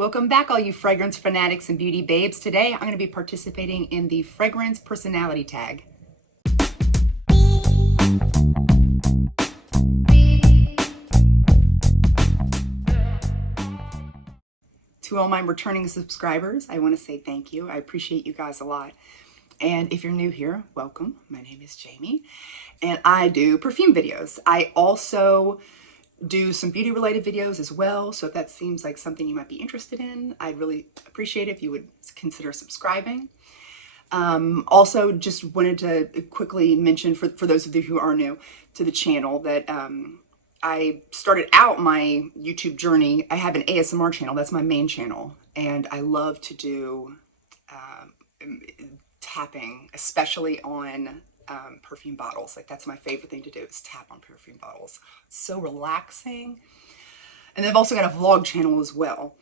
Welcome back, all you fragrance fanatics and beauty babes. Today, I'm going to be participating in the fragrance personality tag. To all my returning subscribers, I want to say thank you. I appreciate you guys a lot. And if you're new here, welcome. My name is Jamie, and I do perfume videos. I also do some beauty related videos as well. So if that seems like something you might be interested in, I'd really appreciate it if you would consider subscribing. Also just wanted to quickly mention for those of you who are new to the channel that I started out my YouTube journey. I have an ASMR channel, that's my main channel. And I love to do tapping, especially on perfume bottles. Like that's my favorite thing to do, is tap on perfume bottles. It's so relaxing. And then I've also got a vlog channel as well.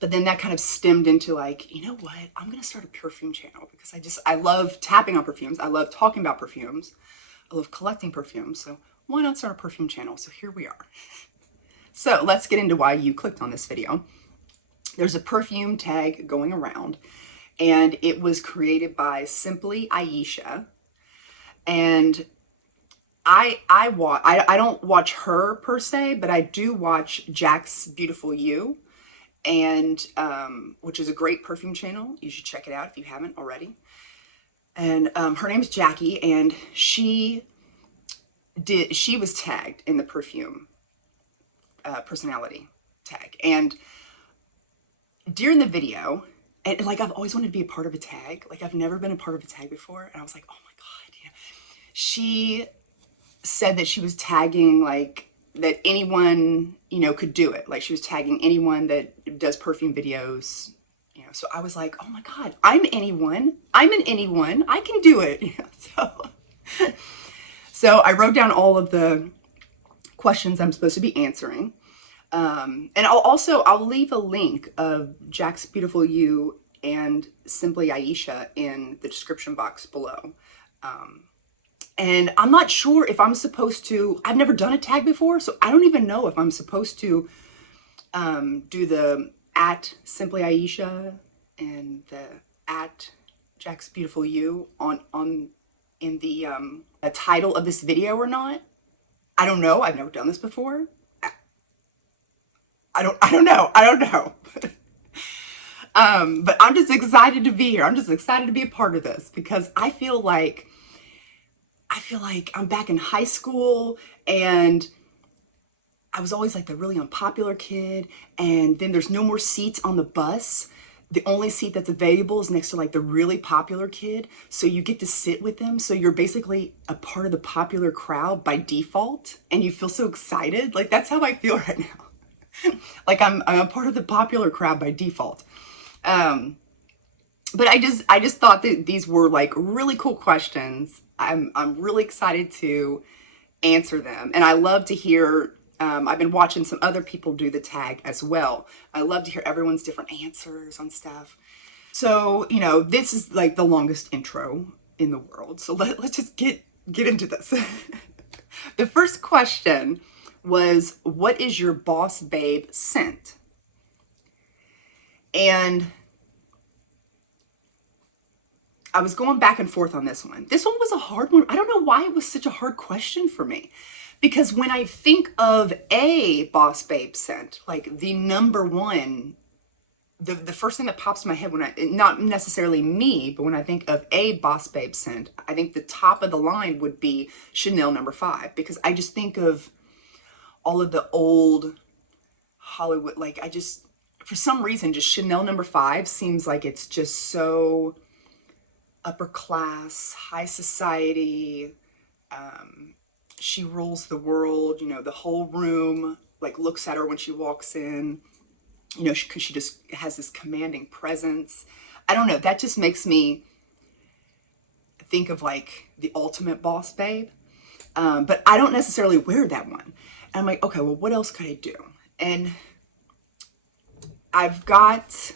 But then that kind of stemmed into like, you know what, I'm gonna start a perfume channel because I love tapping on perfumes. I love talking about perfumes. I love collecting perfumes. So why not start a perfume channel? So here we are. So let's get into why you clicked on this video. There's a perfume tag going around, and it was created by Simply Aisha. And I don't watch her per se, but I do watch Jack's Beautiful You, and which is a great perfume channel. You should check it out if you haven't already. And her name's Jackie, and she was tagged in the perfume personality tag. And during the video, and like I've always wanted to be a part of a tag. Like I've never been a part of a tag before, and I was like, oh my god, yeah. She said that she was tagging like that anyone, you know, could do it. Like she was tagging anyone that does perfume videos, you know. So I was like, oh my god, I'm anyone. I'm an anyone. I can do it. Yeah, so I wrote down all of the questions I'm supposed to be answering. And I'll leave a link of Jack's Beautiful You and Simply Aisha in the description box below. And I'm not sure if I'm supposed to, I've never done a tag before, so I don't even know if I'm supposed to do the @Simply Aisha and the @Jack's Beautiful You in the title of this video or not. I don't know. I've never done this before. I don't know. But I'm just excited to be here. I'm just excited to be a part of this because I feel like I'm back in high school, and I was always like the really unpopular kid, and then there's no more seats on the bus. The only seat that's available is next to like the really popular kid. So you get to sit with them. So you're basically a part of the popular crowd by default, and you feel so excited. Like that's how I feel right now. Like I'm a part of the popular crowd by default. But I just thought that these were like really cool questions. I'm really excited to answer them. And I love to hear, I've been watching some other people do the tag as well. I love to hear everyone's different answers on stuff. So, you know, this is like the longest intro in the world. So let's just get into this. The first question was, what is your boss babe scent? And I was going back and forth on this one. This one was a hard one. I don't know why it was such a hard question for me. Because when I think of a boss babe scent, like the number one, the first thing that pops in my head not necessarily me, but when I think of a boss babe scent, I think the top of the line would be Chanel No. 5. Because I just think of all of the old Hollywood, like for some reason, just Chanel No. 5 seems like it's just so upper class, high society. She rules the world, you know, the whole room like looks at her when she walks in, you know, because she just has this commanding presence. I don't know, that just makes me think of like the ultimate boss babe. But I don't necessarily wear that one. And I'm like, okay, well, what else could I do? And I've got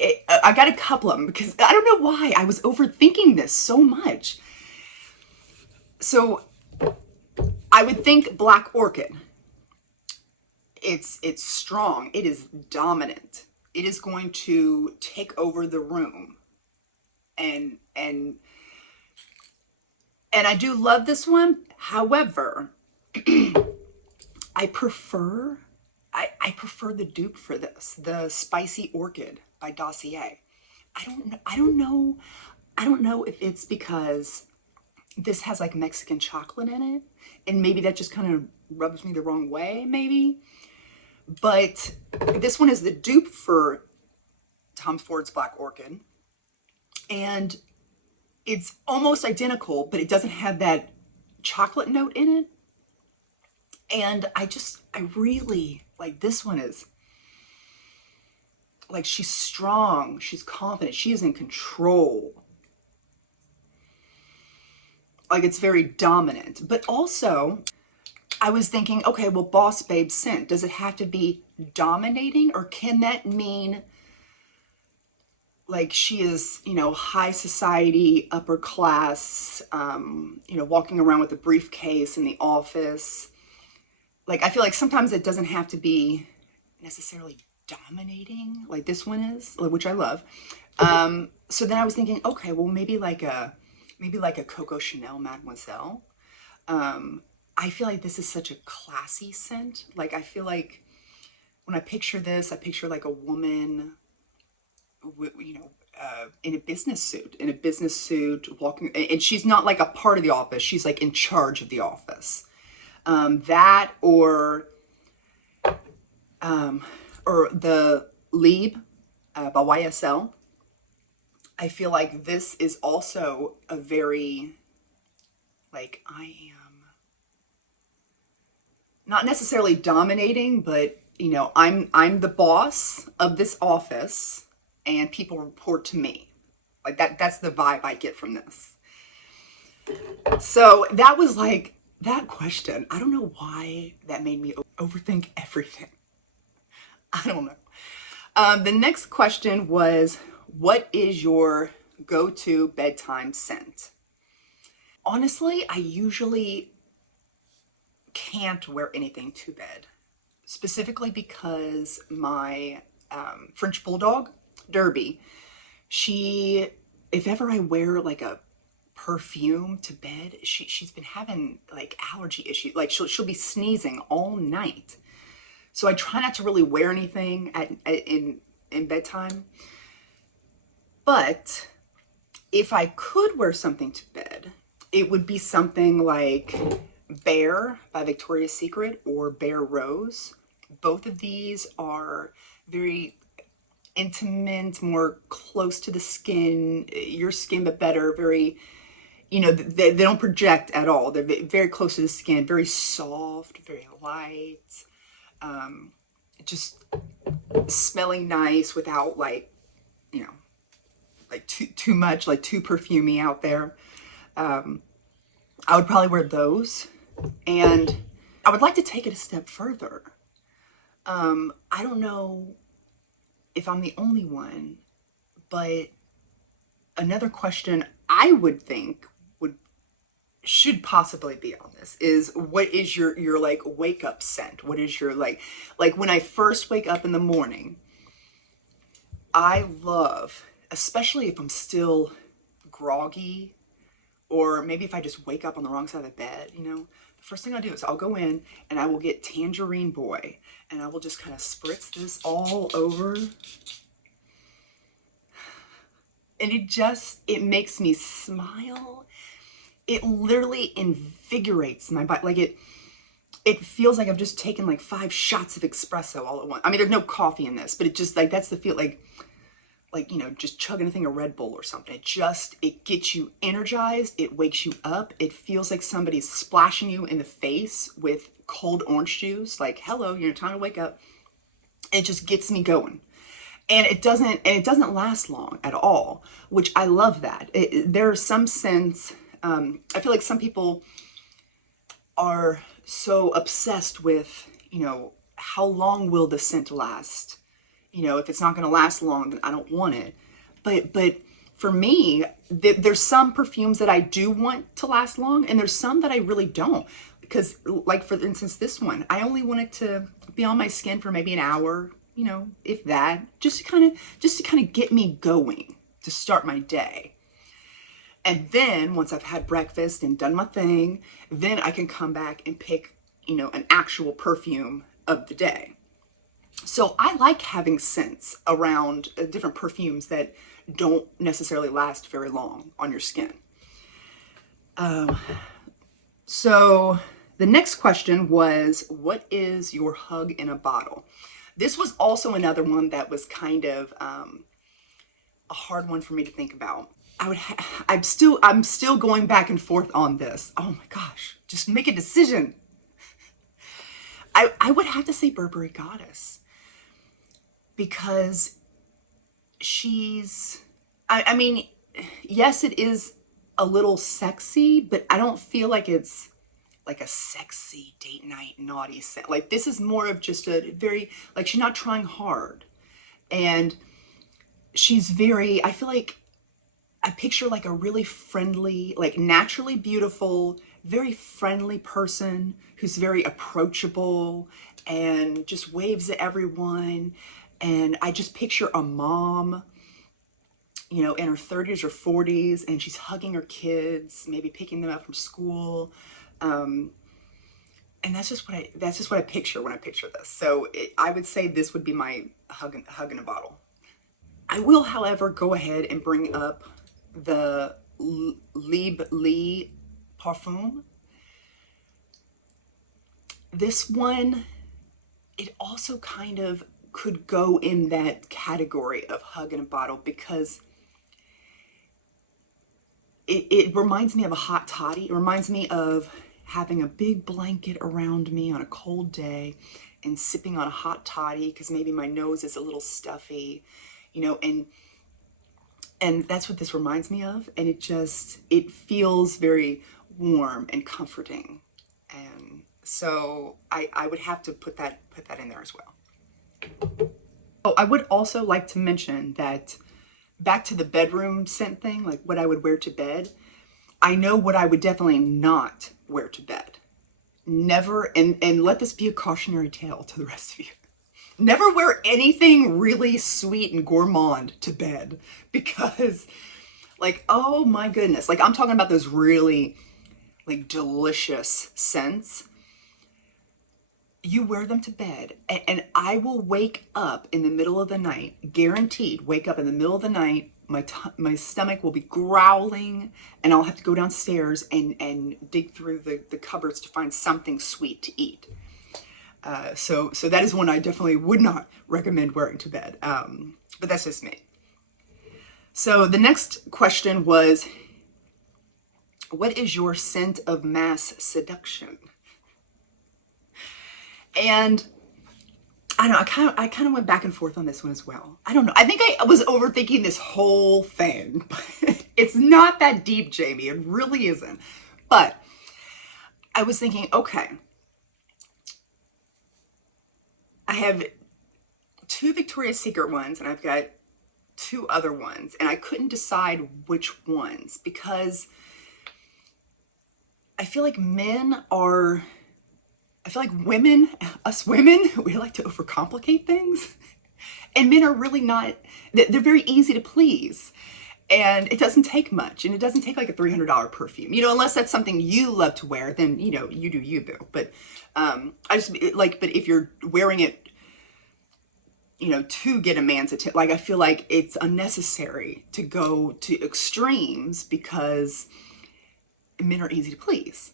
a couple of them because I don't know why I was overthinking this so much. So I would think Black Orchid. it's strong. It is dominant. It is going to take over the room. And I do love this one. However, I prefer the dupe for this, the Spicy Orchid by Dossier. I don't know if it's because this has like Mexican chocolate in it, and maybe that just kind of rubs me the wrong way, maybe. But this one is the dupe for Tom Ford's Black Orchid, and it's almost identical, but it doesn't have that chocolate note in it. And I really like this one. Is like, she's strong, she's confident, she is in control. Like, it's very dominant. But also, I was thinking, okay, well, boss babe scent, does it have to be dominating, or can that mean like she is, you know, high society, upper class, you know, walking around with a briefcase in the office? Like, I feel like sometimes it doesn't have to be necessarily dominating like this one is, which I love. So then I was thinking, okay, well, maybe like a Coco Chanel Mademoiselle. I feel like this is such a classy scent. Like, I feel like when I picture this, I picture like a woman, you know, in a business suit, walking, and she's not like a part of the office. She's like in charge of the office. That or the Lieb by YSL. I feel like this is also a very, like, I am not necessarily dominating, but, you know, I'm the boss of this office and people report to me. Like, that's the vibe I get from this. So that was like, that question, I don't know why that made me overthink everything. I don't know. The next question was, what is your go-to bedtime scent? Honestly, I usually can't wear anything to bed, specifically because my French Bulldog, Derby, if ever I wear like a perfume to bed, she's been having like allergy issues. Like, she'll be sneezing all night. So I try not to really wear anything in bedtime. But if I could wear something to bed, it would be something like Bear by Victoria's Secret or Bear Rose. Both of these are very intimate, more close to the skin, your skin, but better, very, you know, they don't project at all. They're very close to the skin, very soft, very light, just smelling nice without, like, you know, like too much, like too perfumey out there. I would probably wear those. And I would like to take it a step further. I don't know if I'm the only one, but another question I would think should possibly be on this is, what is your like wake up scent? What is your like when I first wake up in the morning, I love, especially if I'm still groggy, or maybe if I just wake up on the wrong side of the bed, you know, the first thing I'll do is I'll go in and I will get Tangerine Boy, and I will just kind of spritz this all over. And it makes me smile. It literally invigorates my body. Like, it feels like I've just taken like 5 shots of espresso all at once. I mean, there's no coffee in this, but it just, like, that's the feel, like, you know, just chugging a thing of Red Bull or something. It gets you energized. It wakes you up. It feels like somebody's splashing you in the face with cold orange juice. Like, hello, you know, time to wake up. It just gets me going. And it doesn't last long at all, which I love that. There are some scents, I feel like some people are so obsessed with, you know, how long will the scent last? You know, if it's not going to last long, then I don't want it. But for me, there's some perfumes that I do want to last long, and there's some that I really don't. Because, like, for instance, this one, I only want it to be on my skin for maybe an hour, you know, if that, just to kind of get me going to start my day. And then once I've had breakfast and done my thing, then I can come back and pick, you know, an actual perfume of the day. So I like having scents around different perfumes that don't necessarily last very long on your skin. So the next question was, what is your hug in a bottle? This was also another one that was kind of a hard one for me to think about. I'm still going back and forth on this. Oh my gosh, just make a decision. I would have to say Burberry Goddess, because I mean, yes, it is a little sexy, but I don't feel like it's like a sexy date night naughty scent. Like, this is more of just a very, like, she's not trying hard. And she's very, I feel like I picture like a really friendly, like naturally beautiful, very friendly person who's very approachable and just waves at everyone. And I just picture a mom, you know, in her 30s or 40s, and she's hugging her kids, maybe picking them up from school. And that's just what I picture when I picture this. So I would say this would be my hug in a bottle. I will, however, go ahead and bring up the Lee Parfum. This one, it also kind of could go in that category of hug in a bottle, because it reminds me of a hot toddy. It reminds me of having a big blanket around me on a cold day and sipping on a hot toddy because maybe my nose is a little stuffy, you know, and that's what this reminds me of. And it feels very warm and comforting. And so I would have to put that in there as well. Oh, I would also like to mention that, back to the bedroom scent thing, like what I would wear to bed, I know what I would definitely not wear to bed. Never, and let this be a cautionary tale to the rest of you. Never wear anything really sweet and gourmand to bed, because, like, oh my goodness, like, I'm talking about those really, like, delicious scents. You wear them to bed, and I will wake up in the middle of the night, guaranteed, wake up in the middle of the night, my stomach will be growling, and I'll have to go downstairs and dig through the cupboards to find something sweet to eat. So that is one I definitely would not recommend wearing to bed, but that's just me. So the next question was, what is your scent of mass seduction? And I don't know, I kind of went back and forth on this one as well. I don't know. I think I was overthinking this whole thing. It's not that deep, Jamie. It really isn't. But I was thinking, okay, I have 2 Victoria's Secret ones, and I've got 2 other ones, and I couldn't decide which ones, because I feel like women, us women, we like to overcomplicate things. And men are really not, they're very easy to please. And it doesn't take much. And it doesn't take like a $300 perfume. You know, unless that's something you love to wear, then, you know, you do you, boo. But but if you're wearing it, you know, to get a man's attention, like, I feel like it's unnecessary to go to extremes, because men are easy to please.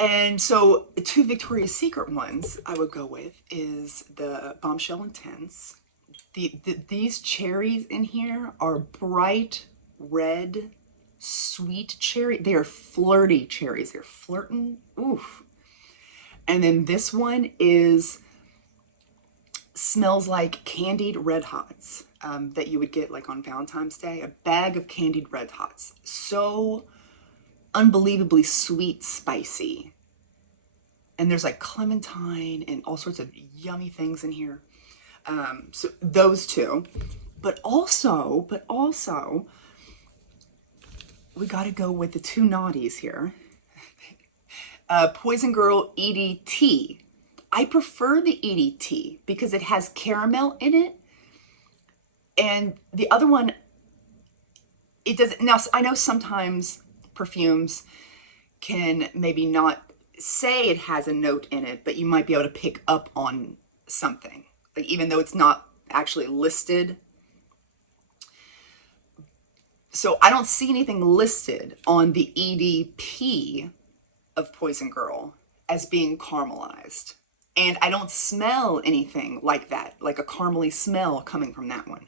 And so 2 Victoria's Secret ones I would go with is the Bombshell Intense. These cherries in here are bright red, sweet cherry. They are flirty cherries. They're flirting. Oof. And then this one smells like candied Red Hots, that you would get like on Valentine's Day. A bag of candied Red Hots. So unbelievably sweet, spicy. And there's like clementine and all sorts of yummy things in here. So those 2, but also, we got to go with the 2 naughties here. Poison Girl EDT. I prefer the EDT because it has caramel in it. And the other one, it doesn't. Now, I know sometimes perfumes can maybe not say it has a note in it, but you might be able to pick up on something, like even though it's not actually listed. So I don't see anything listed on the EDP of Poison Girl as being caramelized. And I don't smell anything like that, like a caramely smell coming from that one.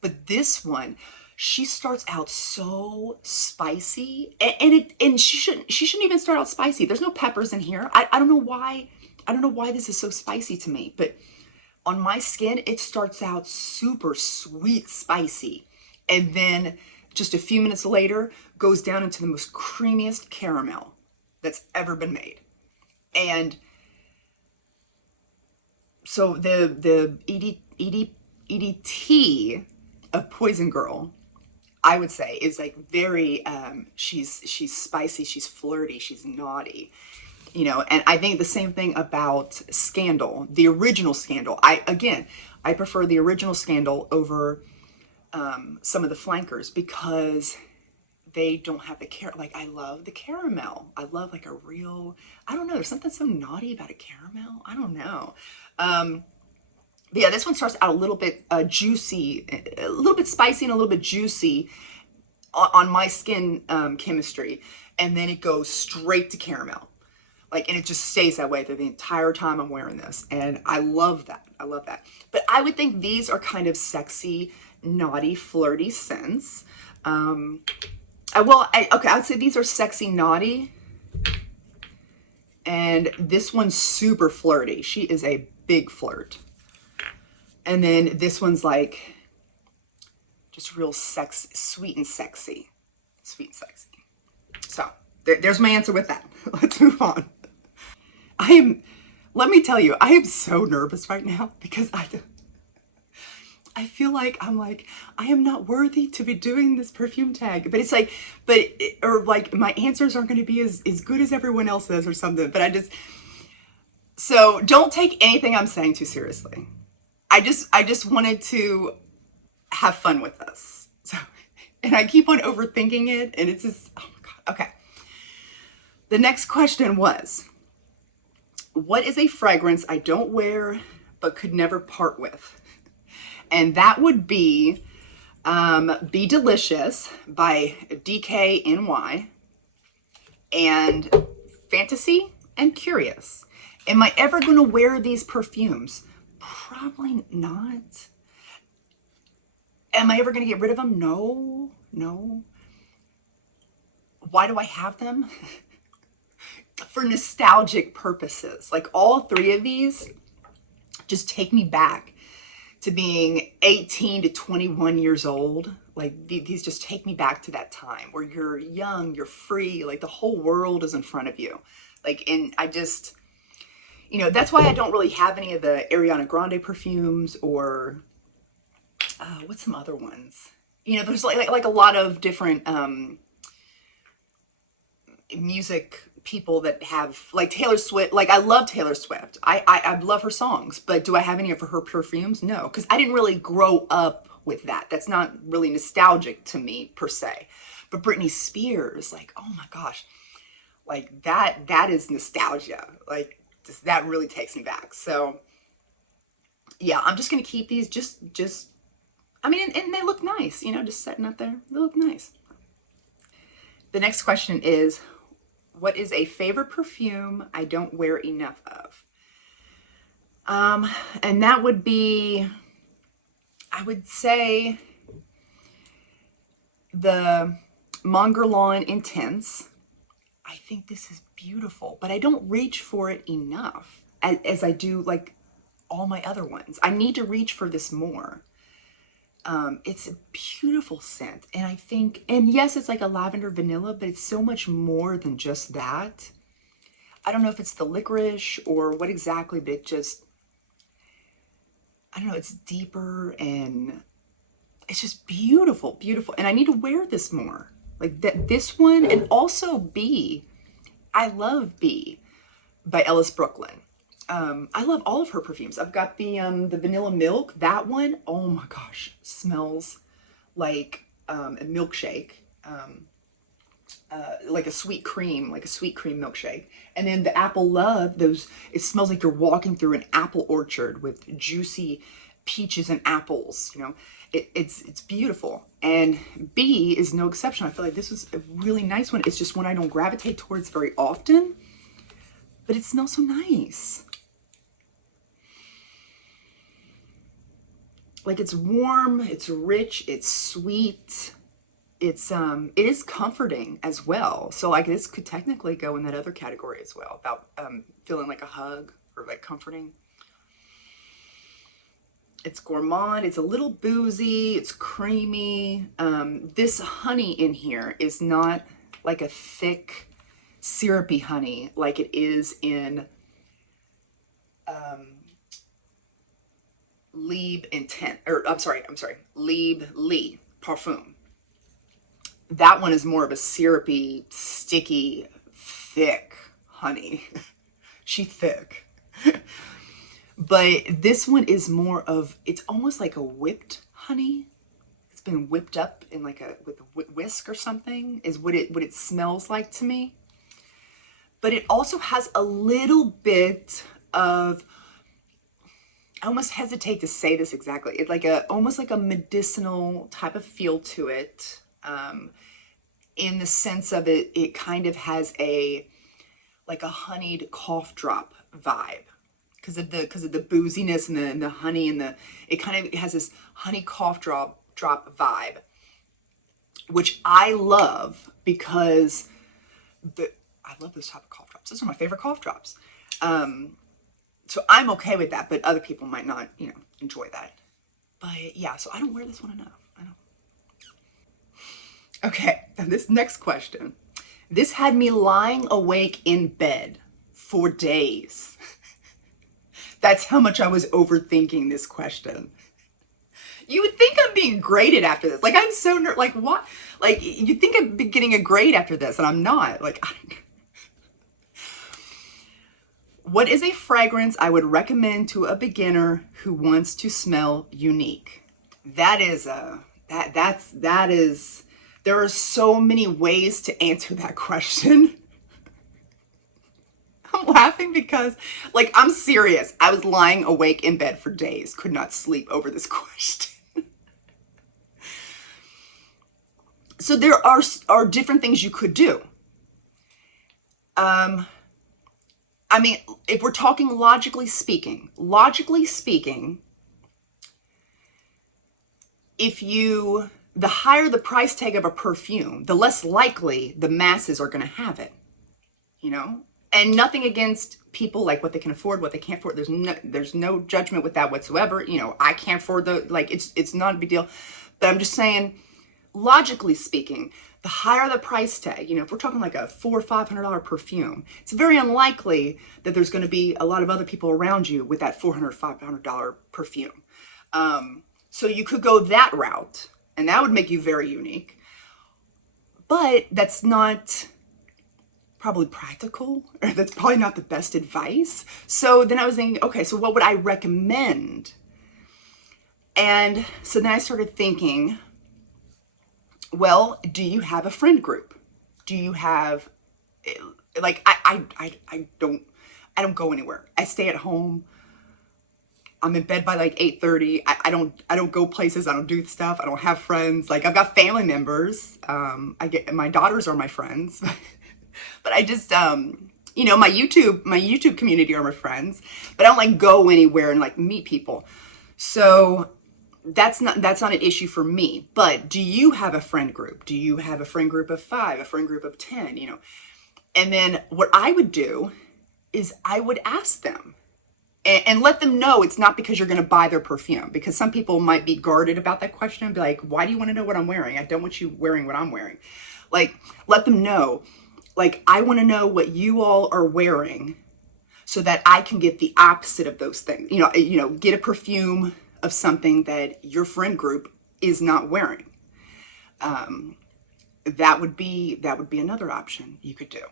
But this one, she starts out so spicy, and she shouldn't even start out spicy. There's no peppers in here. I don't know why. I don't know why this is so spicy to me, but on my skin, it starts out super sweet, spicy. And then just a few minutes later, goes down into the most creamiest caramel that's ever been made. And so the EDT of Poison Girl, I would say, is like very, she's spicy, she's flirty, she's naughty. You know, and I think the same thing about Scandal, the original Scandal. I prefer the original Scandal over some of the flankers because they don't have the like, I love the caramel. I love like a real, I don't know, there's something so naughty about a caramel. I don't know. But yeah, this one starts out a little bit juicy, a little bit spicy and a little bit juicy on my skin chemistry. And then it goes straight to caramel. Like, and it just stays that way through the entire time I'm wearing this. And I love that. I love that. But I would think these are kind of sexy, naughty, flirty scents. Okay, I'd say these are sexy, naughty. And this one's super flirty. She is a big flirt. And then this one's like just real sweet and sexy. Sweet and sexy. So there's my answer with that. Let's move on. Let me tell you, I am so nervous right now because I feel like I am not worthy to be doing this perfume tag. But it's like, or like my answers aren't going to be as good as everyone else's or something. But so don't take anything I'm saying too seriously. I just wanted to have fun with this. So, and I keep on overthinking it, and it's just, oh my God. Okay. The next question was, what is a fragrance I don't wear but could never part with? And that would be Be Delicious by DKNY and Fantasy and Curious. Am I ever going to wear these perfumes? Probably not. Am I ever going to get rid of them? No, no. Why do I have them? For nostalgic purposes. Like all three of these just take me back to being 18 to 21 years old. Like these just take me back to that time where you're young, you're free, like the whole world is in front of you. Like, and I just, you know, that's why I don't really have any of the Ariana Grande perfumes or what's some other ones? You know, there's like a lot of different music people that have, like Taylor Swift. Like I love Taylor Swift. I love her songs, but do I have any of her perfumes? No, because I didn't really grow up with that. That's not really nostalgic to me per se. But Britney Spears, like, oh my gosh, like that is nostalgia. Like that really takes me back. So yeah, I'm just gonna keep these just I mean, and they look nice, you know, just sitting up there. They look nice. The next question is, what is a favorite perfume I don't wear enough of? And that would be, I would say, the Mon Guerlain Intense. I think this is beautiful, but I don't reach for it enough as I do like all my other ones. I need to reach for this more. It's a beautiful scent, and I think, and yes, it's like a lavender vanilla, but it's so much more than just that. I don't know if it's the licorice or what exactly, but it just, I don't know, it's deeper and it's just beautiful, beautiful. And I need to wear this more. Like this one, and also B. I love B by Ellis Brooklyn. I love all of her perfumes. I've got the vanilla milk, that one. Oh my gosh, smells like a milkshake, like a sweet cream milkshake. And then the apple love, it smells like you're walking through an apple orchard with juicy peaches and apples. You know, it's beautiful. And B is no exception. I feel like this is a really nice one. It's just one I don't gravitate towards very often, but it smells so nice. Like, it's warm, it's rich, it's sweet, it is comforting as well. So like this could technically go in that other category as well, about feeling like a hug or like comforting. It's gourmand, it's a little boozy, it's creamy. This honey in here is not like a thick syrupy honey like it is in Liebe Intent, or I'm sorry, Liebe Lee Perfume. That one is more of a syrupy, sticky, thick honey. She thick. But this one is more of, it's almost like a whipped honey. It's been whipped up in like with a whisk or something, is what it smells like to me. But it also has a little bit of, I almost hesitate to say this exactly. It's like almost like a medicinal type of feel to it, in the sense of it kind of has like a honeyed cough drop vibe because of the booziness and the honey and it kind of has this honey cough drop vibe, which I love because I love those type of cough drops. Those are my favorite cough drops. So I'm okay with that, but other people might not, enjoy that. But yeah, so I don't wear this one enough. I don't. Okay, now this next question. This had me lying awake in bed for days. That's how much I was overthinking this question. You would think I'm being graded after this. Like, I'm so like, what? Like, you'd think I'd be getting a grade after this, and I'm not. Like, what is a fragrance I would recommend to a beginner who wants to smell unique? That is there are so many ways to answer that question. I'm laughing because, like, I'm serious. I was lying awake in bed for days, could not sleep over this question. So there are different things you could do. I mean, if we're talking logically speaking, the higher the price tag of a perfume, the less likely the masses are going to have it, And nothing against people, like what they can afford, what they can't afford. There's no judgment with that whatsoever. I can't afford it's not a big deal. But I'm just saying, logically speaking, the higher the price tag, if we're talking like a $400 or $500 perfume, it's very unlikely that there's going to be a lot of other people around you with that $400 or $500 perfume. So you could go that route, and that would make you very unique. But that's not probably practical, or that's probably not the best advice. So then I was thinking, okay, so what would I recommend? And so then I started thinking, well, do you have a friend group? Do you have, like, I don't go anywhere. I stay at home. I'm in bed by like 8:30. I don't go places. I don't do stuff. I don't have friends. Like, I've got family members. My daughters are my friends, but I just, my YouTube community are my friends, but I don't like go anywhere and like meet people. So that's not an issue for me. But do you have a friend group? Do you have a friend group of 5, a friend group of 10, And then what I would do is I would ask them and let them know it's not because you're going to buy their perfume, because some people might be guarded about that question and be like, why do you want to know what I'm wearing? I don't want you wearing what I'm wearing. Like, let them know, like, I want to know what you all are wearing so that I can get the opposite of those things. Get a perfume of something that your friend group is not wearing. That would be another option you could do.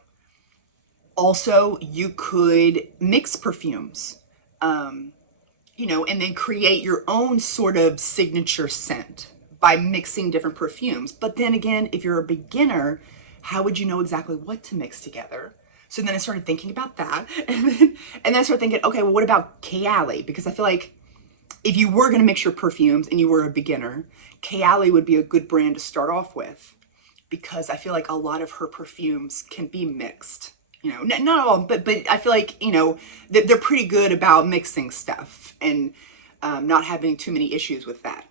Also, you could mix perfumes, you know, and then create your own sort of signature scent by mixing different perfumes. But then again, if you're a beginner, how would you know exactly what to mix together? So then I started thinking about that. And then I started thinking, okay, well, what about Kayali? Because I feel like if you were going to mix your perfumes and you were a beginner, Kayali would be a good brand to start off with, because I feel like a lot of her perfumes can be mixed. You know, not all, but I feel like, you know, they're pretty good about mixing stuff and not having too many issues with that.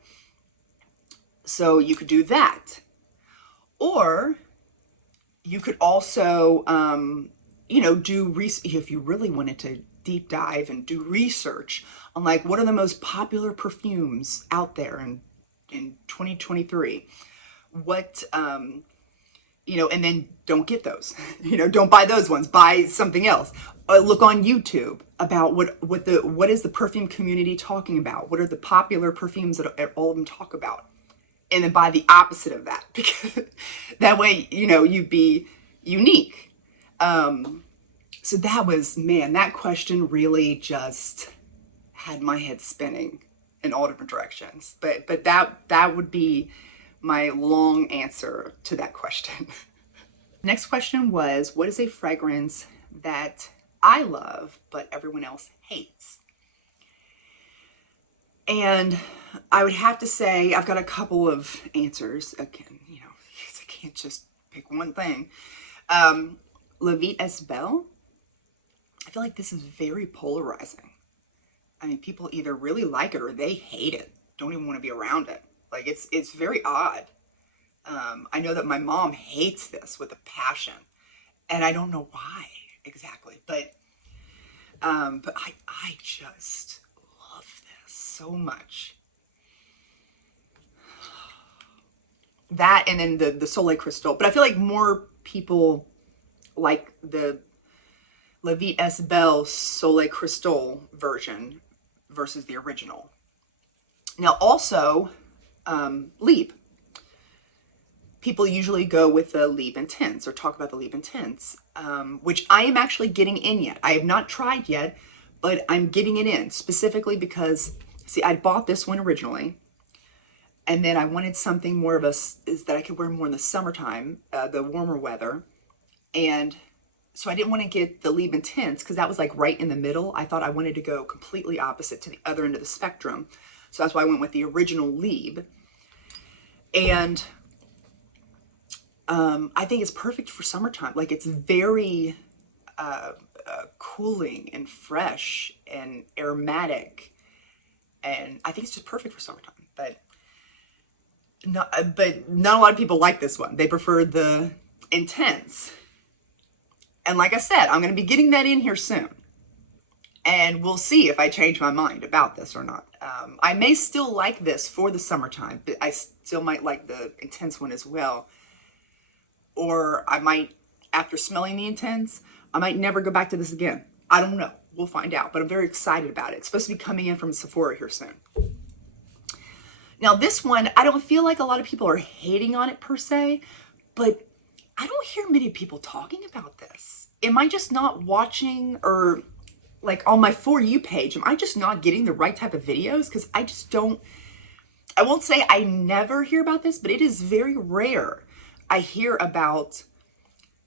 So you could do that. Or you could also, you know, if you really wanted to deep dive and do research on like what are the most popular perfumes out there in 2023. What, you know, and then don't get those, you know, don't buy those ones, buy something else. Look on YouTube about what is the perfume community talking about? What are the popular perfumes that all of them talk about? And then buy the opposite of that, because that way, you know, you'd be unique. So that was, man, that question really just had my head spinning in all different directions. But that would be my long answer to that question. Next question was, what is a fragrance that I love but everyone else hates? And I would have to say I've got a couple of answers. Again, you know, I can't just pick one thing. La Vie est Belle. I feel like this is very polarizing. I mean, people either really like it or they hate it. Don't even want to be around it. Like, it's very odd. I know that my mom hates this with a passion, and I don't know why exactly, but I just love this so much. That, and then the Soleil Crystal, but I feel like more people like the La Vie est Belle Soleil Crystal version versus the original. Now also, Lieb. People usually go with the Lieb Intense or talk about the Lieb Intense, which I am actually getting in yet. I have not tried yet, but I'm getting it in specifically because, see, I bought this one originally, and then I wanted something more of is that I could wear more in the summertime, the warmer weather. And so I didn't want to get the Lieb Intense because that was like right in the middle. I thought I wanted to go completely opposite to the other end of the spectrum. So that's why I went with the original Lieb. And I think it's perfect for summertime. Like, it's very cooling and fresh and aromatic, and I think it's just perfect for summertime. But not a lot of people like this one. They prefer the Intense. And like I said, I'm going to be getting that in here soon, and we'll see if I change my mind about this or not. I may still like this for the summertime, but I still might like the Intense one as well. Or I might, after smelling the Intense, I might never go back to this again. I don't know. We'll find out. But I'm very excited about it. It's supposed to be coming in from Sephora here soon. Now this one, I don't feel like a lot of people are hating on it per se, but I don't hear many people talking about this. Am I just not watching, or like on my For You page, am I just not getting the right type of videos? Because I just don't, I won't say I never hear about this, but it is very rare I hear about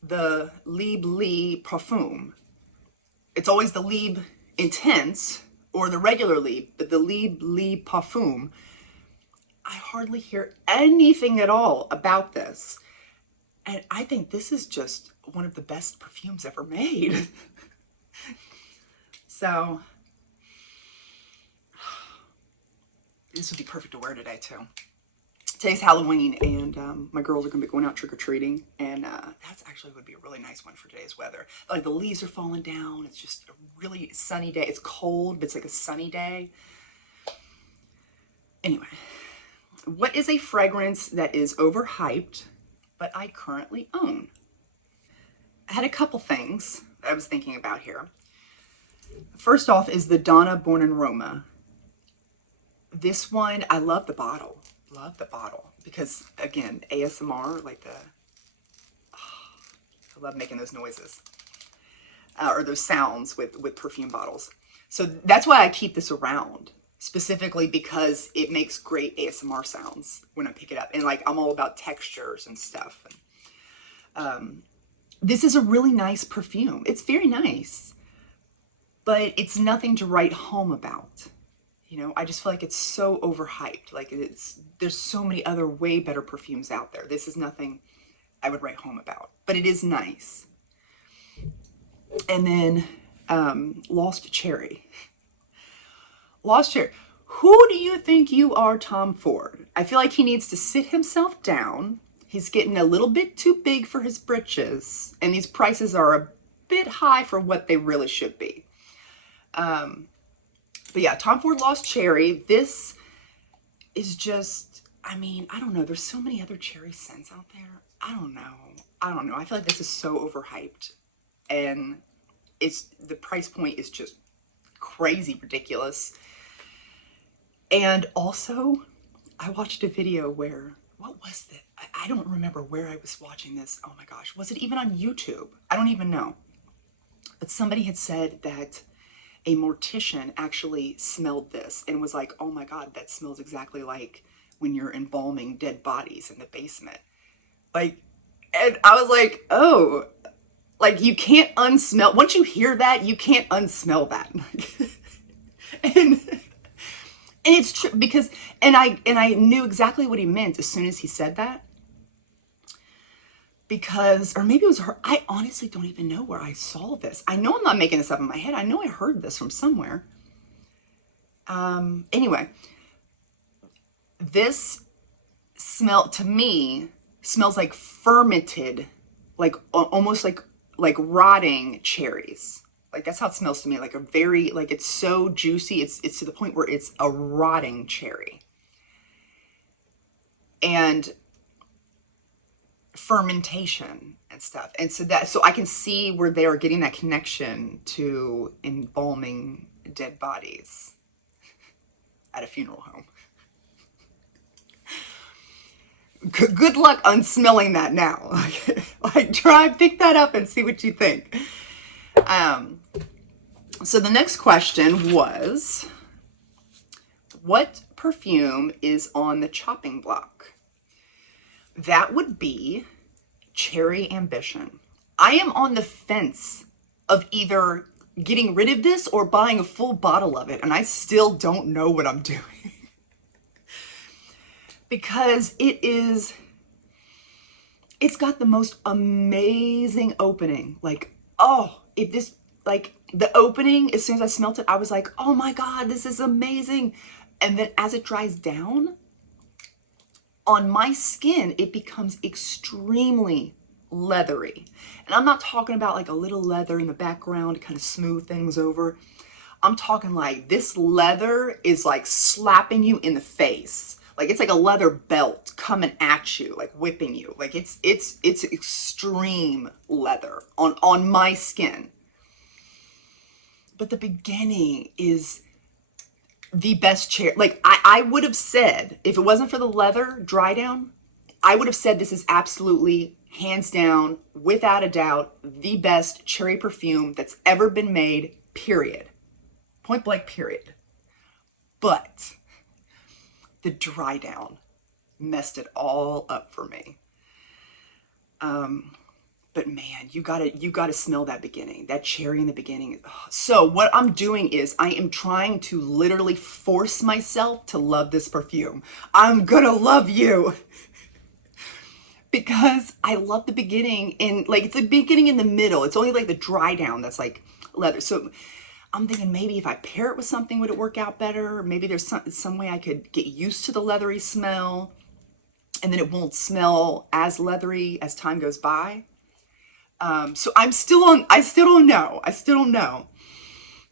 the Lieb Perfume. It's always the Lieb Intense or the regular Lieb, but the Lieb Perfume, I hardly hear anything at all about this. And I think this is just one of the best perfumes ever made. So this would be perfect to wear today too. Today's Halloween, and my girls are going to be going out trick-or-treating, and that's actually would be a really nice one for today's weather. Like, the leaves are falling down. It's just a really sunny day. It's cold, but it's like a sunny day. Anyway, what is a fragrance that is overhyped, but I currently own? I had a couple things I was thinking about here. First off is the Donna Born in Roma. This one, I love the bottle. Love the bottle because, again, ASMR, like I love making those noises. or those sounds with perfume bottles. So that's why I keep this around, specifically because it makes great ASMR sounds when I pick it up. And like, I'm all about textures and stuff. This is a really nice perfume. It's very nice, but it's nothing to write home about. You know, I just feel like it's so overhyped. Like there's so many other way better perfumes out there. This is nothing I would write home about, but it is nice. And then Lost Cherry. Lost Cherry. Who do you think you are, Tom Ford? I feel like he needs to sit himself down. He's getting a little bit too big for his britches, and these prices are a bit high for what they really should be. But yeah, Tom Ford Lost Cherry. This is just, I mean, I don't know. There's so many other cherry scents out there. I don't know. I feel like this is so overhyped, and the price point is just crazy ridiculous. And also, I watched a video where, what was that? I don't remember where I was watching this. Oh my gosh, was it even on YouTube? I don't even know. But somebody had said that a mortician actually smelled this and was like, oh my God, that smells exactly like when you're embalming dead bodies in the basement. Like, and I was like, oh, like you can't unsmell. Once you hear that, you can't unsmell that. and it's true because, and I knew exactly what he meant as soon as he said that. Because, or maybe it was her, I honestly don't even know where I saw this. I know I'm not making this up in my head. I know I heard this from somewhere. Anyway, this smell, to me, smells like fermented, like almost like rotting cherries. Like that's how it smells to me. Like a very, like it's so juicy. It's to the point where it's a rotting cherry. And fermentation and stuff. And so I can see where they are getting that connection to embalming dead bodies at a funeral home. Good luck unsmelling that now. Like try pick that up and see what you think. So the next question was, what perfume is on the chopping block? That would be Cherry Ambition. I am on the fence of either getting rid of this or buying a full bottle of it, and I still don't know what I'm doing. Because it's got the most amazing opening. Like, oh, like the opening, as soon as I smelt it, I was like, oh my God, this is amazing. And then as it dries down, on my skin, it becomes extremely leathery. And I'm not talking about like a little leather in the background to kind of smooth things over. I'm talking like this leather is like slapping you in the face. Like it's like a leather belt coming at you, like whipping you. Like it's extreme leather on my skin. But the beginning is the best cherry. Like I would have said, if it wasn't for the leather dry down, I would have said this is absolutely, hands down, without a doubt, the best cherry perfume that's ever been made, period. Point blank, period. But the dry down messed it all up for me. But man, you gotta smell that beginning, that cherry in the beginning. So what I'm doing is I am trying to literally force myself to love this perfume. I'm gonna love you. Because I love the beginning, and like it's the beginning in the middle. It's only like the dry down that's like leather. So I'm thinking maybe if I pair it with something, would it work out better? Maybe there's some way I could get used to the leathery smell, and then it won't smell as leathery as time goes by. So I still don't know.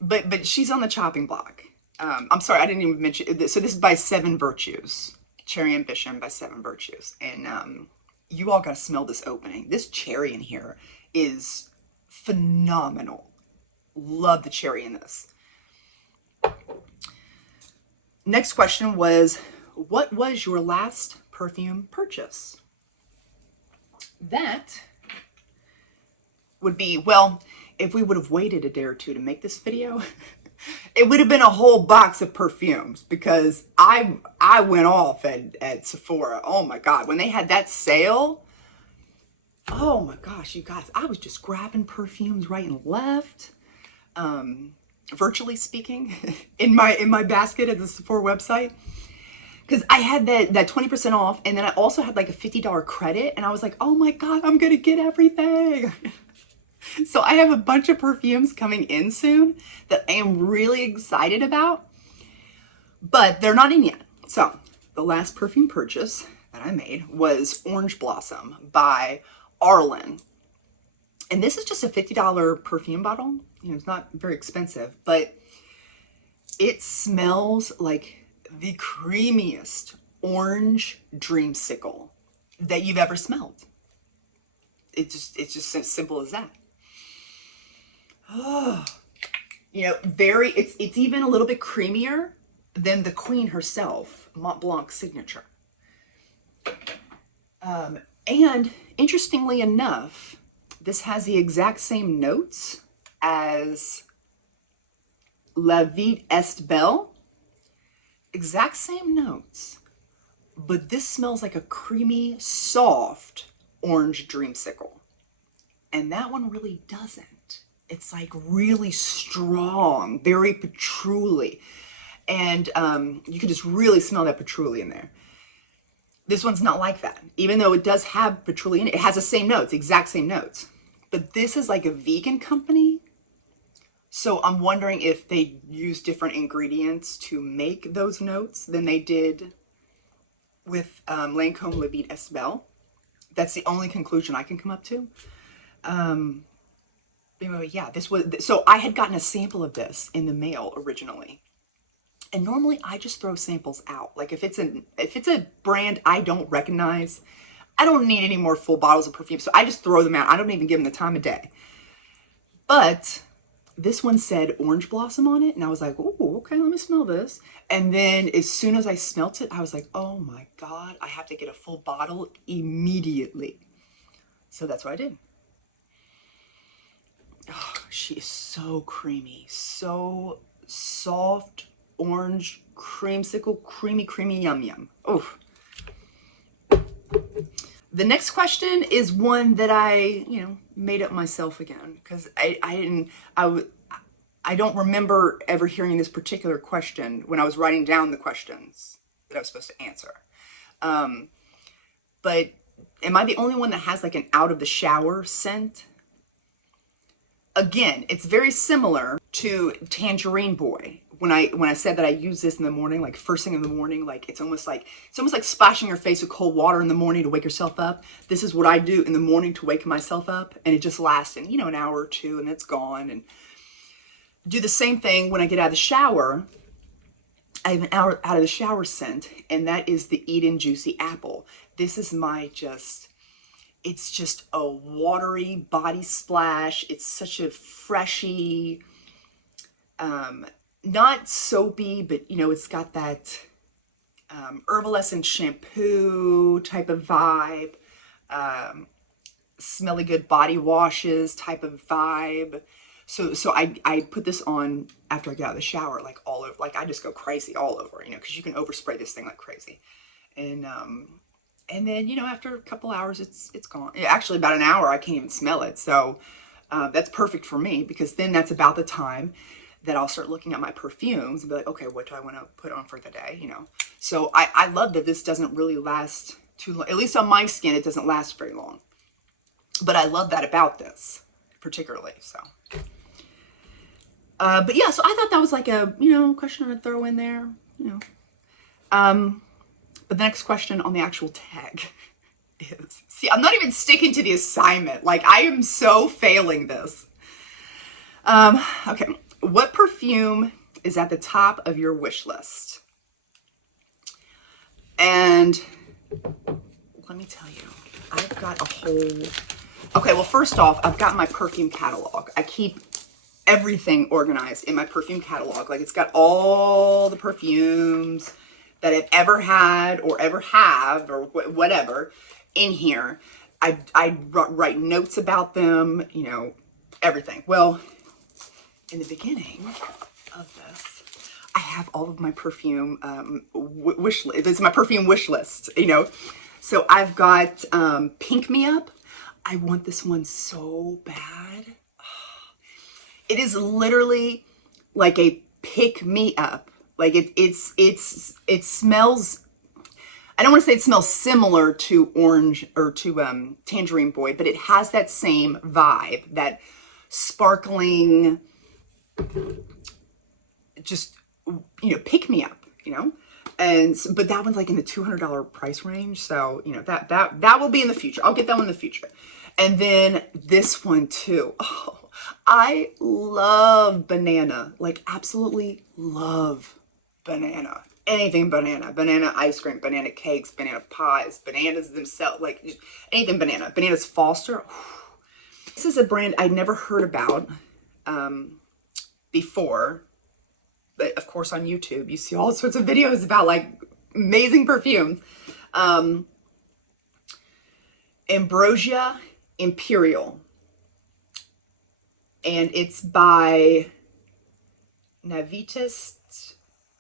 But she's on the chopping block. I'm sorry, I didn't even mention this. So this is by Seven Virtues. Cherry Ambition by Seven Virtues. And you all gotta smell this opening. This cherry in here is phenomenal. Love the cherry in this. Next question was, what was your last perfume purchase? That would be, well, if we would have waited a day or two to make this video, it would have been a whole box of perfumes, because I went off at Sephora. Oh my God, when they had that sale, oh my gosh, you guys, I was just grabbing perfumes right and left. Virtually speaking, in my basket at the Sephora website. Because I had that 20% off, and then I also had like a $50 credit, and I was like, oh my God, I'm gonna get everything. So I have a bunch of perfumes coming in soon that I am really excited about, but they're not in yet. So the last perfume purchase that I made was Orange Blossom by Arlen. And this is just a $50 perfume bottle. You know, it's not very expensive, but it smells like the creamiest orange dreamsicle that you've ever smelled. It's just as simple as that. Oh, you know, it's even a little bit creamier than the Queen herself, Mont Blanc signature. And interestingly enough, this has the exact same notes as La Vie Est Belle. Exact same notes, but this smells like a creamy, soft orange dreamsicle. And that one really doesn't. It's like really strong, very patchouli. And you can just really smell that patchouli in there. This one's not like that. Even though it does have patchouli in it, it has the same notes, exact same notes. But this is like a vegan company. So I'm wondering if they use different ingredients to make those notes than they did with Lancôme La Vie Est Belle. That's the only conclusion I can come up to. Yeah, this was, so I had gotten a sample of this in the mail originally. And normally I just throw samples out. Like if it's a brand I don't recognize, I don't need any more full bottles of perfume. So I just throw them out. I don't even give them the time of day. But this one said Orange Blossom on it. And I was like, oh, okay, let me smell this. And then as soon as I smelt it, I was like, oh my God, I have to get a full bottle immediately. So that's what I did. Oh, she is so creamy, so soft, orange, creamsicle, creamy, yum, yum. Oh. The next question is one that I, made up myself again, because I don't remember ever hearing this particular question when I was writing down the questions that I was supposed to answer. But am I the only one that has like an out of the shower scent? Again, it's very similar to Tangerine Boy. When I said that I use this in the morning, like first thing in the morning, like it's almost like splashing your face with cold water in the morning to wake yourself up. This is what I do in the morning to wake myself up, and it just lasts in, an hour or two, and it's gone. And do the same thing when I get out of the shower. I have an out of the shower scent, and that is the Eden Juicy Apple. This is it's just a watery body splash. It's such a freshy, not soapy, but it's got that Herbalescent shampoo type of vibe, smelly good body washes type of vibe. So I put this on after I get out of the shower, like all over, like I just go crazy all over, because you can overspray this thing like crazy. And then, after a couple hours, it's gone. Actually, about an hour, I can't even smell it. So that's perfect for me, because then that's about the time that I'll start looking at my perfumes and be like, okay, what do I want to put on for the day, So I love that this doesn't really last too long. At least on my skin, it doesn't last very long. But I love that about this, particularly, so. But yeah, so I thought that was like a, question to throw in there, But the next question on the actual tag is, see, I'm not even sticking to the assignment. Like, I am so failing this. Okay, what perfume is at the top of your wish list? And let me tell you, I've got a whole... Okay, well, first off, I've got my perfume catalog. I keep everything organized in my perfume catalog. Like, it's got all the perfumes that I've ever had or ever have or whatever in here. I write notes about them, everything. Well, in the beginning of this, I have all of my perfume wish list. This is my perfume wish list, you know. So I've got Pink Me Up. I want this one so bad. It is literally like a pick me up. Like it smells. I don't want to say it smells similar to orange or to Tangerine Boy, but it has that same vibe, that sparkling, just, you know, pick me up, you know. And but that one's like in the $200 price range, so you know that will be in the future. I'll get that one in the future. And then this one too. Oh, I love banana, like absolutely love banana. Anything banana, banana ice cream, banana cakes, banana pies, bananas themselves, like anything banana. Bananas Foster. This is a brand I'd never heard about before. But of course on YouTube, you see all sorts of videos about like amazing perfumes. Ambrosia Imperial. And it's by Navitas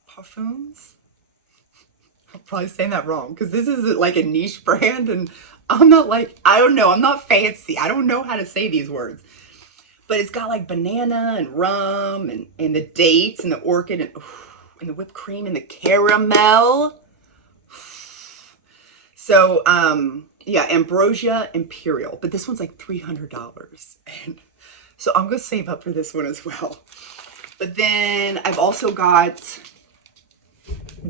Perfumes. I'm probably saying that wrong because this is like a niche brand and I'm not like, I don't know, I'm not fancy. I don't know how to say these words. But it's got like banana and rum and the dates and the orchid and the whipped cream and the caramel. So, yeah, Ambrosia Imperial. But this one's like $300. And so I'm going to save up for this one as well. But then I've also got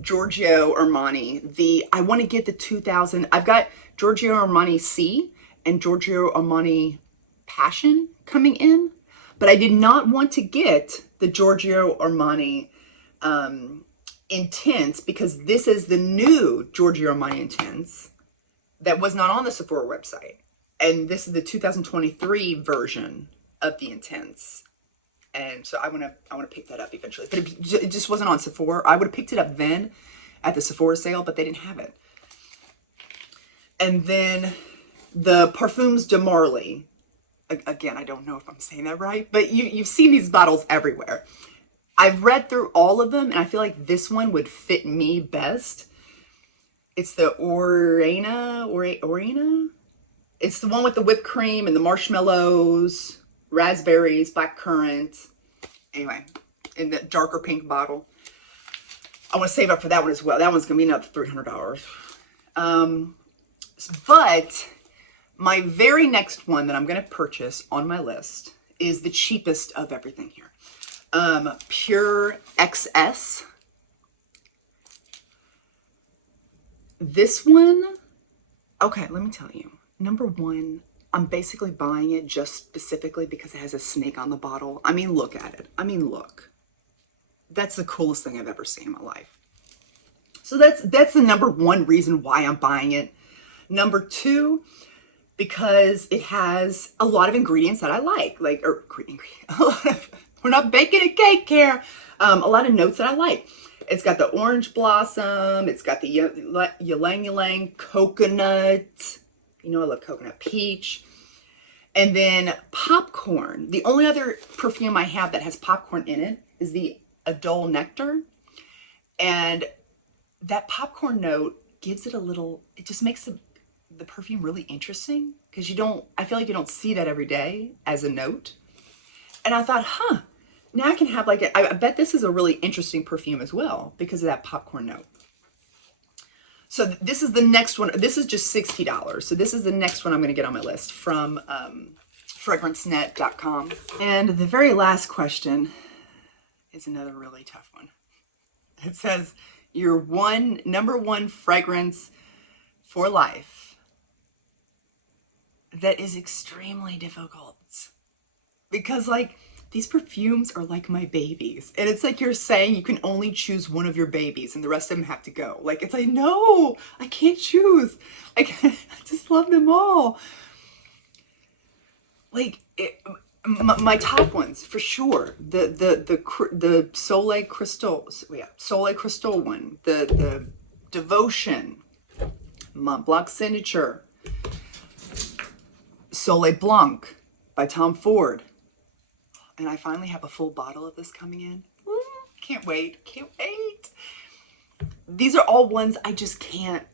Giorgio Armani. I want to get the 2000. I've got Giorgio Armani C and Giorgio Armani Passion coming in, but I did not want to get the Giorgio Armani Intense because this is the new Giorgio Armani Intense that was not on the Sephora website, and this is the 2023 version of the Intense. And so I want to pick that up eventually, but it just wasn't on Sephora. I would have picked it up then at the Sephora sale, but they didn't have it. And then the Perfumes de Marly. Again, I don't know if I'm saying that right, but you've seen these bottles everywhere. I've read through all of them, and I feel like this one would fit me best. It's the Orena. It's the one with the whipped cream and the marshmallows, raspberries, blackcurrant. Anyway, in the darker pink bottle. I want to save up for that one as well. That one's going to be up to $300. But my very next one that I'm going to purchase on my list is the cheapest of everything here. Pure XS. This one, okay, let me tell you. Number one, I'm basically buying it just specifically because it has a snake on the bottle. I mean, look at it. I mean, look. That's the coolest thing I've ever seen in my life. So that's the number one reason why I'm buying it. Number two, because it has a lot of ingredients that I like, we're not baking a cake here. A lot of notes that I like. It's got the orange blossom. It's got the ylang ylang coconut. You know I love coconut, peach. And then popcorn. The only other perfume I have that has popcorn in it is the Adol Nectar. And that popcorn note gives it a little, it just makes the perfume really interesting because I feel like you don't see that every day as a note. And I thought, now I can have like I bet this is a really interesting perfume as well because of that popcorn note. So this is the next one. This is just $60. So this is the next one I'm going to get on my list from fragrancenet.com. And the very last question is another really tough one. It says your number one fragrance for life. That is extremely difficult because like these perfumes are like my babies. And it's like you're saying you can only choose one of your babies and the rest of them have to go. Like, it's like, no, I can't choose. I just love them all. Like, my top ones, for sure. The Soleil Crystal, Soleil Crystal one. The Devotion. Mont Blanc Signature. Soleil Blanc by Tom Ford. and I finally have a full bottle of this coming in. Woo, can't wait, can't wait. These are all ones I just cannot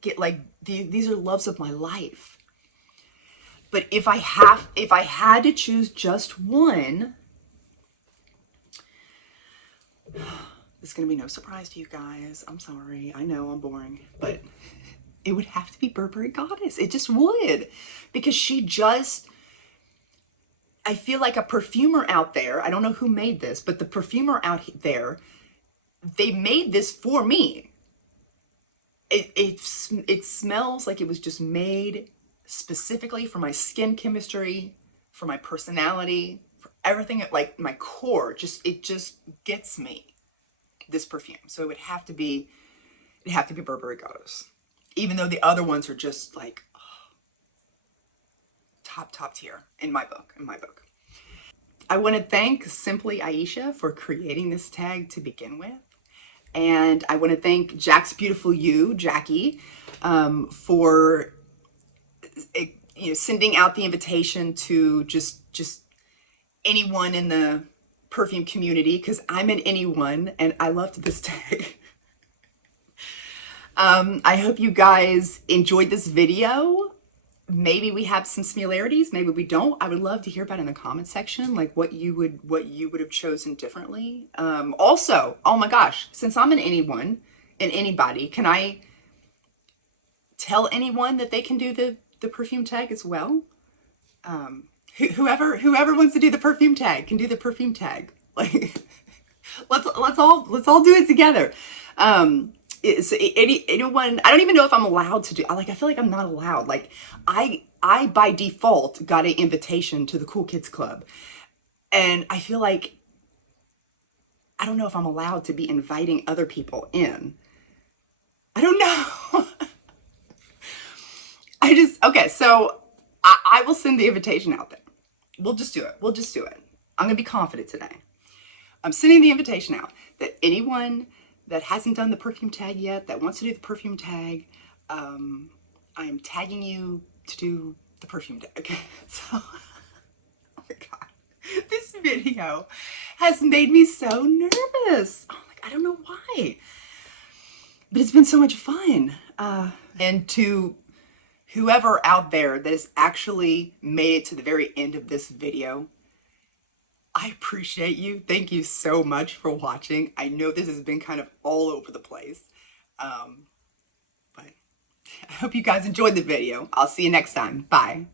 get, like, these are loves of my life. But if I had to choose just one, it's gonna be no surprise to you guys. I'm sorry, I know I'm boring, but it would have to be Burberry Goddess. It just would, because she just, I feel like a perfumer out there, I don't know who made this, but the perfumer out there, they made this for me. It smells like it was just made specifically for my skin chemistry, for my personality, for everything, like my core. It just gets me, this perfume. So it would have to be, Burberry Goddess. Even though the other ones are just like, oh, top tier in my book. I want to thank Simply Aisha for creating this tag to begin with. And I want to thank Jack's Beautiful You, Jackie, for sending out the invitation to just anyone in the perfume community, because I'm an anyone and I loved this tag. I hope you guys enjoyed this video. Maybe we have some similarities, maybe we don't. I would love to hear about it in the comment section, like what you would have chosen differently. Also, oh my gosh, since I'm an anyone and anybody, can I tell anyone that they can do the perfume tag as well? Whoever wants to do the perfume tag can do the perfume tag. Like, let's all do it together. Anyone, I don't even know if I'm allowed to do, I feel like I'm not allowed. Like, I by default got an invitation to the Cool Kids Club, and I feel like, I don't know if I'm allowed to be inviting other people in. I don't know. Okay, so I will send the invitation out there. We'll just do it. I'm gonna be confident today. I'm sending the invitation out that anyone that hasn't done the perfume tag yet, that wants to do the perfume tag, I'm tagging you to do the perfume tag. So, oh my God, this video has made me so nervous. Oh my God, I don't know why, but it's been so much fun. And to whoever out there that has actually made it to the very end of this video, I appreciate you. Thank you so much for watching. I know this has been kind of all over the place, but I hope you guys enjoyed the video. I'll see you next time. Bye.